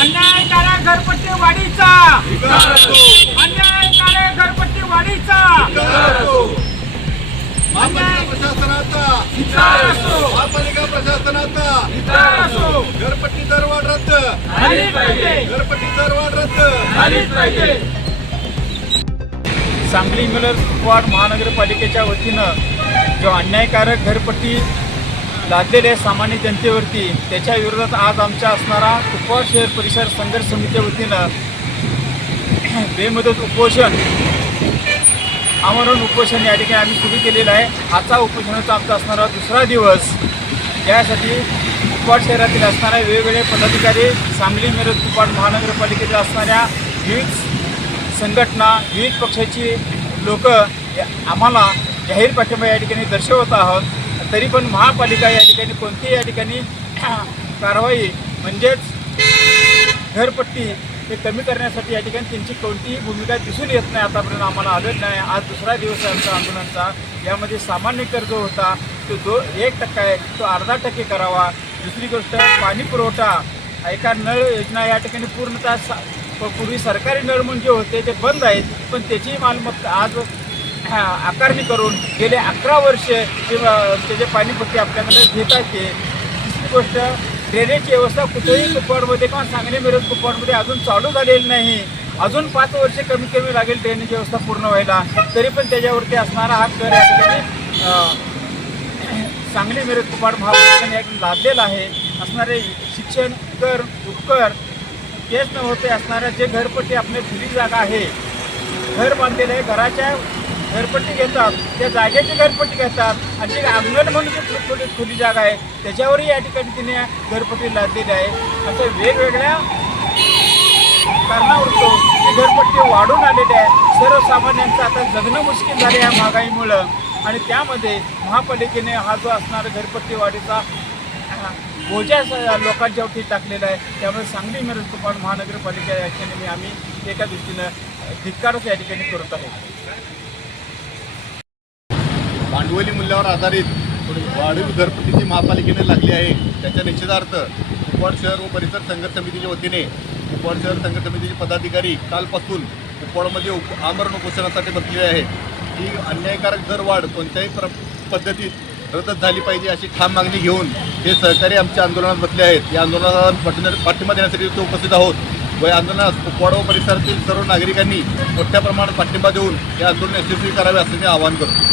अन्यायकारक घरपट्टी वाढीचा अन्यायकारक घरपट्टी वाढीचा प्रशासनाचा महापालिका प्रशासनाचा घरपट्टी दरवाढ रद्द घरपट्टी दरवाढ रद्द झालीच पाहिजे। सांगली मिरज कुपवाड महानगरपालिकेच्या वतीनं जो अन्यायकारक घरपट्टी लादलेले आहे सामान्य जनतेवरती, त्याच्या विरोधात आज आमच्या असणारा कुपवाड शहर परिसर संघर्ष समितीच्या वतीनं बेमुदत उपोषण आमरण उपोषण या ठिकाणी आम्ही सुरू केलेलं आहे। आजचा उपोषणाचा आमचा असणारा दुसरा दिवस। यासाठी कुपवाड शहरातील असणाऱ्या वेगवेगळे पदाधिकारी, सांगली मिरज कुपवाड महानगरपालिकेतील असणाऱ्या विविध संघटना, विविध पक्षाची लोक आम्हाला जाहीर पाठिंबा या ठिकाणी दर्शवत आहोत। तरी पण महापालिका या ठिकाणी कोणतीही या ठिकाणी कारवाई म्हणजेच घरपट्टी हे कमी करण्यासाठी या ठिकाणी त्यांची कोणतीही भूमिका दिसून येत नाही, आतापर्यंत आम्हाला आलेलं नाही। आज दुसरा दिवस आहे आमच्या आंदोलनाचा। यामध्ये सामान्य कर जो होता तो 1% आहे, तो 0.5% करावा। दुसरी गोष्ट, पाणी पुरवठा एका नळ योजना या ठिकाणी पूर्णतः पूर्वी सरकारी नळ म्हणजे होते ते बंद आहेत, पण त्याची मालमत्ता आज आकारणी करून गेले 11 वर्ष त्याचे पाणीपट्टी आपल्याकडे घेतात ते। दुसरी गोष्ट, ड्रेनेजची व्यवस्था कुठेही कुपवाडमध्ये किंवा सांगली मिरज कुपवाडमध्ये अजून चालू झालेली नाही। अजून 5 वर्ष कमी कमी लागेल ड्रेनेज व्यवस्था पूर्ण व्हायला, तरी पण त्याच्यावरती असणारा हा कर या ठिकाणी सांगली मिरज कुपवाड महापालिकेने लादलेला आहे। असणारे शिक्षण कर उपकर तेच न होते असणाऱ्या जे घरपट्टी आपली खुली जागा आहे, घर बांधलेलं आहे, घराच्या घरपट्टी घेतात, त्या जागेची घरपट्टी घेतात आणि जे अंगण म्हणून जी थोडी खुली जागा आहे त्याच्यावरही या ठिकाणी तिने घरपट्टी लादलेली आहे। असं वेगवेगळ्या कारणावरून ही घरपट्टी वाढून आलेली आहे। सर्वसामान्यांचं आता जगणं मुश्किल झालं या महागाईमुळं आणि त्यामध्ये महापालिकेने हा जो असणारा घरपट्टी वाढीचा बोजा लोकांच्यावरती टाकलेला आहे। त्यामुळे सांगली मिरज कुपवाड महानगरपालिका या ठिकाणी आम्ही एका दृष्टीनं धिक्कारच या ठिकाणी करत आहोत। भांडवली मूल्यावर आधारित वाढीव घरपट्टीची महापालिकेने लागली आहे, त्याच्या निषेधार्थ कुपवाड शहर व परिसर संघर्ष समितीच्या वतीने कुपवाड शहर संघर्ष समितीचे पदाधिकारी कालपासून कुपवाडमध्ये आमरण उपोषणासाठी बसलेले आहेत। ही अन्यायकारक दरवाढ कोणत्याही पद्धतीत रद्द झाली पाहिजे अशी ठाम मागणी घेऊन हे सहकारी आमच्या आंदोलनात बसले आहेत। या आंदोलनाला पाठिंबा देण्यासाठी इथे उपस्थित आहोत व या आंदोलनास कुपवाड व परिसरातील सर्व नागरिकांनी मोठ्या प्रमाणात पाठिंबा देऊन हे आंदोलन यशस्वी करावे असे मी आवाहन करतो।